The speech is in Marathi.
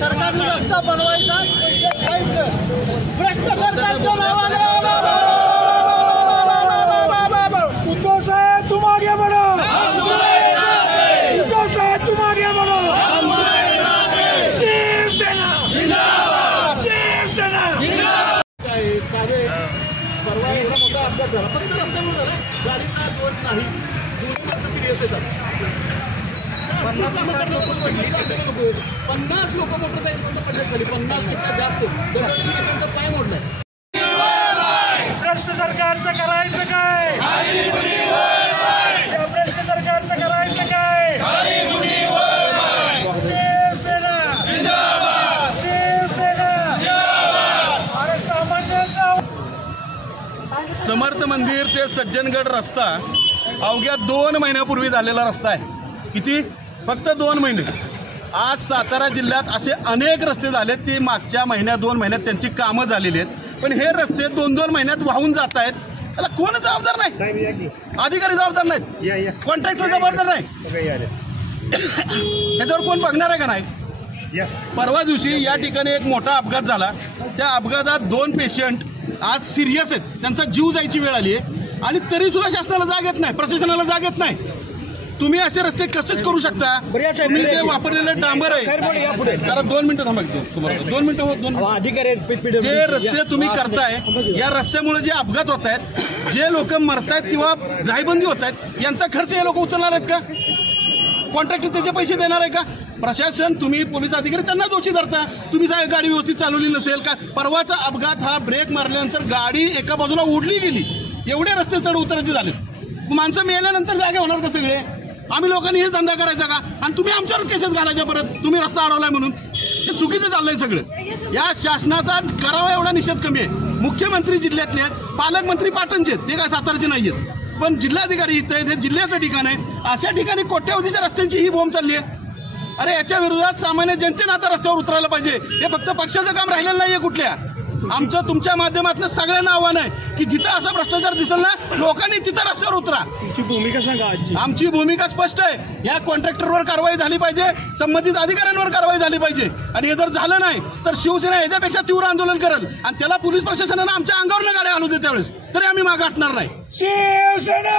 सरकारने रस्ता बनवायचा भ्रष्ट सरकारच्या नावाने उद्धव साहेब तुम आगे बढ़ो, उद्धव साहेब तुम आगे बढ़ो, शिवसेना शिवसेना। परवा एवढा मोठा अपघात झाला फक्त रस्त्यामुळे गाडीचा दोष नाही, 2 वर्ष सिरियस येतात। 50 लोक मोटरसायकल पडले खाली, 50 पेक्षा जास्त पाय मोडलाय। भ्रष्ट सरकारचं करायचं काय, भ्रष्ट सरकारचं करायचं काय, शिवसेना शिवसेना। अरे सामान्यांचा समर्थ मंदिर ते सज्जनगड रस्ता अवघ्या 2 महिन्यापूर्वी झालेला रस्ता आहे। किती? फक्त 2 महिने। आज सातारा जिल्ह्यात असे अनेक रस्ते झालेत ते मागच्या महिन्यात 2 महिन्यात त्यांची कामं झालेली आहेत, पण हे रस्ते 2-2 महिन्यात वाहून जात आहेत। त्याला कोण जबाबदार नाही? अधिकारी जबाबदार नाहीत, कॉन्ट्रॅक्टर जबाबदार नाही, त्याच्यावर कोण बघणार आहे का नाही? परवा दिवशी या ठिकाणी एक मोठा अपघात झाला, त्या अपघातात 2 पेशंट आज सिरियस आहेत, त्यांचा जीव जायची वेळ आली आहे आणि तरी सुद्धा शासनाला जाग येत नाही, प्रशासनाला जाग येत नाही। तुम्ही असे रस्ते कसेच करू शकता? तुम्ही ते वापरलेलं डांबर आहे, जरा 2 मिनिटं थांबा, 2 मिनिटं अधिकारी जे रस्ते तुम्ही करताय या रस्त्यामुळे जे अपघात होत आहेत, जे लोक मरतायत किंवा जायबंदी होत आहेत, यांचा खर्च हे लोक उचलणार आहेत का? कॉन्ट्रॅक्टर त्याचे पैसे देणार आहे का? प्रशासन, तुम्ही पोलीस अधिकारी त्यांना दोषी धरता, तुम्ही गाडी व्यवस्थित चालवली नसेल का? परवाचा अपघात हा ब्रेक मारल्यानंतर गाडी एका बाजूला ओढली गेली, एवढे रस्ते चढ उतरायचे झाले, माणसं मेल्यानंतर जागे होणार का सगळे? आम्ही लोकांनी हेच धंदा करायचा का? आणि तुम्ही आमच्यावरच केसेस घालायच्या परत, तुम्ही रस्ता अडवलाय म्हणून। हे चुकीचं चाललंय सगळं। या शासनाचा करावा एवढा निषेध कमी आहे। मुख्यमंत्री जिल्ह्यातले आहेत, पालकमंत्री पाटणचे आहेत, ते काय सातारचे नाहीयेत, पण जिल्हाधिकारी इथं आहेत, हे जिल्ह्याचं ठिकाण आहे, अशा ठिकाणी कोट्यवधीच्या रस्त्यांची ही बोंब चालली आहे। अरे याच्या विरोधात सामान्य जनतेनं आता रस्त्यावर उतरायला पाहिजे। हे फक्त पक्षाचं काम राहिलेलं नाहीये कुठल्या। आमचं तुमच्या माध्यमातून सगळ्यांना आव्हान आहे की जिथं असा भ्रष्टाचार दिसेल ना, लोकांनी तिथं रस्त्यावर उतरा। तुमची भूमिका सांगा आजची। आमची भूमिका स्पष्ट आहे, या कॉन्ट्रॅक्टरवर कारवाई झाली पाहिजे, संबंधित अधिकाऱ्यांवर कारवाई झाली पाहिजे, आणि हे जर झालं नाही तर शिवसेना याच्यापेक्षा तीव्र आंदोलन करेल, आणि त्याला पोलीस प्रशासनानं आमच्या अंगावर गाड्या आणू दे त्यावेळेस तरी आम्ही मागे हटणार नाही। शिवसेना